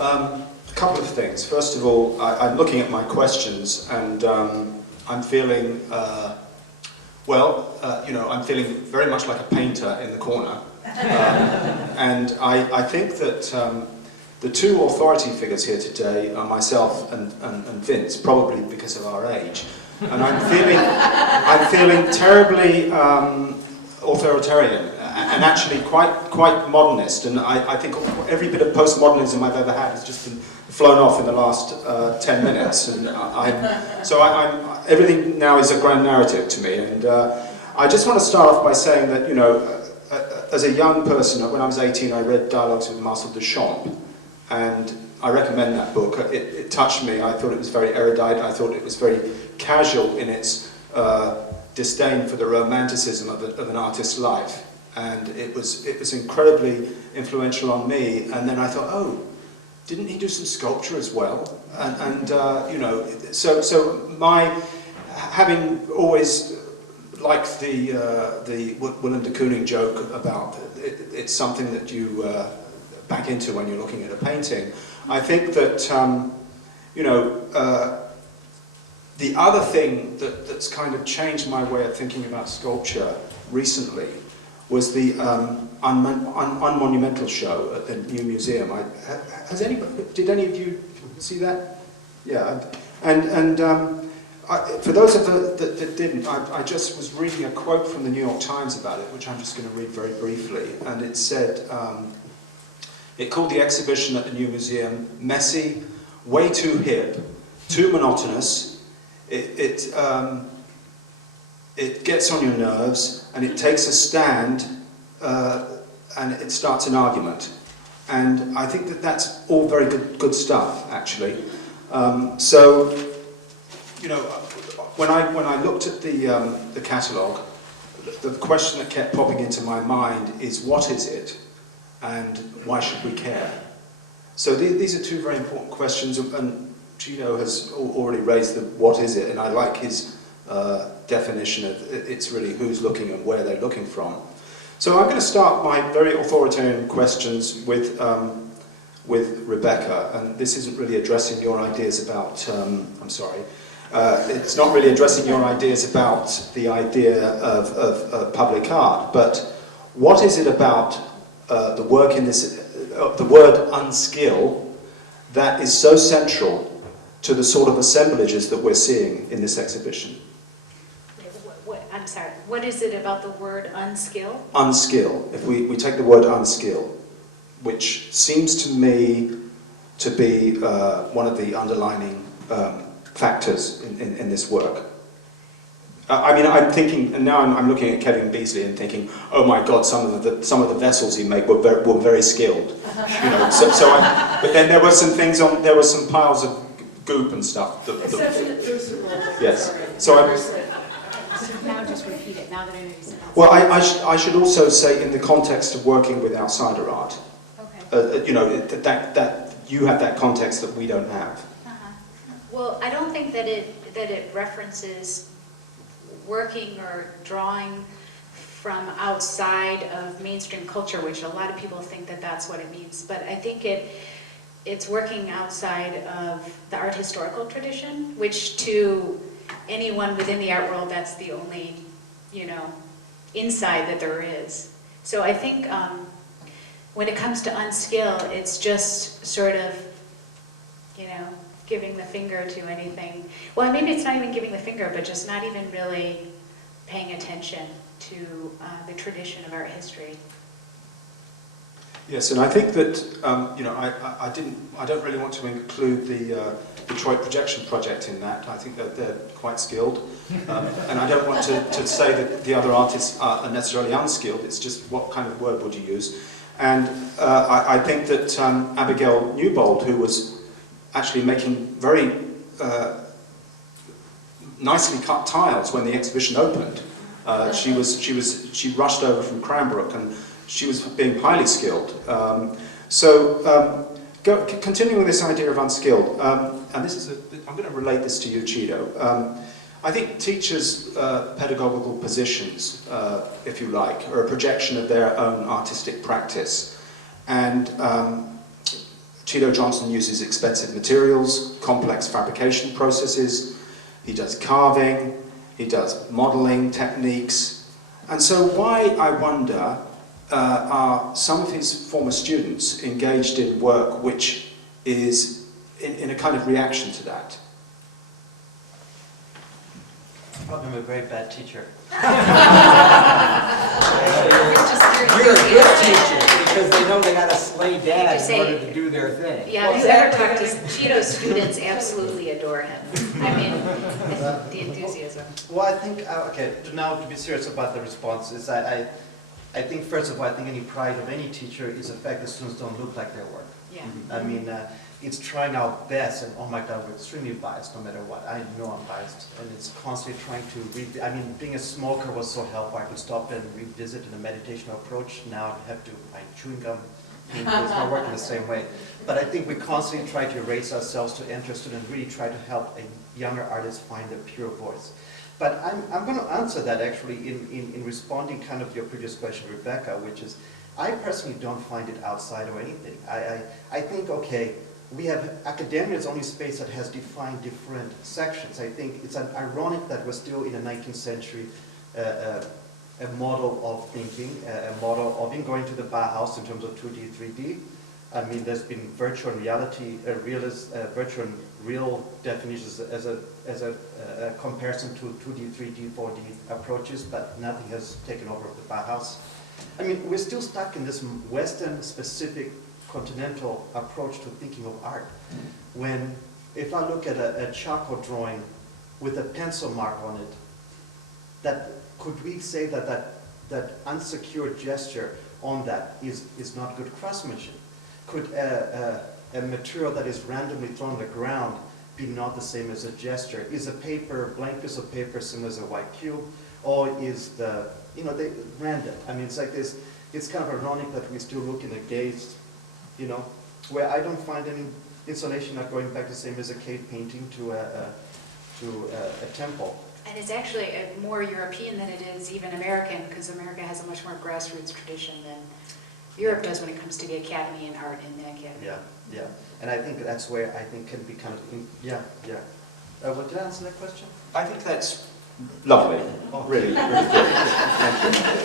A couple of things. First of all, I'm looking at my questions, and I'm feeling, I'm feeling very much like a painter in the corner. And I think that the two authority figures here today are myself and Vince, probably because of our age. And I'm feeling terribly authoritarian and actually quite modernist. And I think every bit of postmodernism I've ever had has just been flown off in the last 10 minutes. And everything now is a grand narrative to me. And I just want to start off by saying that, as a young person, when I was 18, I read Dialogues with Marcel Duchamp. And I recommend that book. It touched me. I thought it was very erudite. I thought it was very casual in its disdain for the romanticism of an artist's life. And it was incredibly influential on me. And then I thought, oh, didn't he do some sculpture as well? So my having always liked the Willem de Kooning joke about it's something that you back into when you're looking at a painting. I think that the other thing that's kind of changed my way of thinking about sculpture recently was the Unmonumental show at the New Museum. Did any of you see that? Yeah, for those of you that didn't, I just was reading a quote from the New York Times about it, which I'm just going to read very briefly, and it said, it called the exhibition at the New Museum messy, way too hip, too monotonous. It gets on your nerves, and it takes a stand, and it starts an argument. And I think that that's all very good stuff, actually. When I looked at the catalogue, the question that kept popping into my mind is, what is it? And why should we care? So these are two very important questions, and Gino has already raised the what is it, and I like his definition of it's really who's looking and where they're looking from. So I'm going to start my very authoritarian questions with Rebecca, and this isn't really addressing your ideas about, it's not really addressing your ideas about the idea of public art, but what is it about the work in this, the word unskill, that is so central to the sort of assemblages that we're seeing in this exhibition? I'm sorry, what is it about the word unskill? Unskill. If we take the word unskill, which seems to me to be one of the underlining factors in this work. I'm thinking, and now I'm looking at Kevin Beasley and thinking, oh my God, some of the vessels he made were very skilled. But then there were some things on, there were some piles of goop and stuff. Yes. Now just repeat it. Now that I know you said that. Well, I should also say, in the context of working with outsider art, okay. That you have that context that we don't have. Well, I don't think that it references working or drawing from outside of mainstream culture, which a lot of people think that that's what it means. But I think it's working outside of the art historical tradition, which to anyone within the art world, that's the only, inside that there is. So I think when it comes to unskill, it's just sort of, giving the finger to anything. Well, maybe it's not even giving the finger, but just not even really paying attention to the tradition of art history. Yes, and I think that I don't really want to include the Detroit Projection Project in that. I think that they're quite skilled, and I don't want to say that the other artists are necessarily unskilled. It's just what kind of word would you use? And I think that Abigail Newbold, who was actually making very nicely cut tiles when the exhibition opened, she rushed over from Cranbrook, and she was being highly skilled. Continuing with this idea of unskilled, and I'm going to relate this to you, Chido. I think teachers' pedagogical positions, if you like, are a projection of their own artistic practice. And Cheeto Johnson uses expensive materials, complex fabrication processes, he does carving, he does modeling techniques. And so why, I wonder, are some of his former students engaged in work which is in a kind of reaction to that? Probably I'm a very bad teacher. You're a good teacher, because they know they gotta slay dad just in order say- to do their thing. Yeah, if you ever talk to Cheeto students, absolutely adore him. I mean, the enthusiasm. Well, I think, okay, now to be serious about the responses, I think first of all, I think any pride of any teacher is the fact that students don't look like their work. Yeah. I mean, it's trying our best, and oh my God, we're extremely biased no matter what. I know I'm biased, and it's constantly trying to I mean, being a smoker was so helpful. I could stop and revisit in a meditational approach. Now I have to, chewing gum, it's not working the same way. But I think we constantly try to raise ourselves to enter students and really try to help a younger artist find their pure voice. But I'm going to answer that actually in responding kind of your previous question, Rebecca, which is, I personally don't find it outside or anything. I think, okay, we have academia is the only space that has defined different sections. I think it's ironic that we're still in the 19th century a model of thinking, a model of going to the Bauhaus in terms of 2D, 3D. I mean, there's been virtual reality, virtual and real definitions as a comparison to 2D, 3D, 4D approaches, but nothing has taken over the Bauhaus. I mean, we're still stuck in this Western-specific continental approach to thinking of art. When, if I look at a charcoal drawing with a pencil mark on it, could we say that unsecured gesture on that is not good craftsmanship? Could a material that is randomly thrown on the ground be not the same as a gesture? Is a blank piece of paper similar as a white cube, or is they random? I mean, it's like this. It's kind of ironic that we still look in a gaze, where I don't find any installation not going back the same as a cave painting to a temple. And it's actually more European than it is even American, because America has a much more grassroots tradition than Europe does when it comes to the academy and art in the academy. Yeah. And I think that's where I think can be kind of, yeah. Did I answer that question? I think that's lovely. Really, really good. Thank you.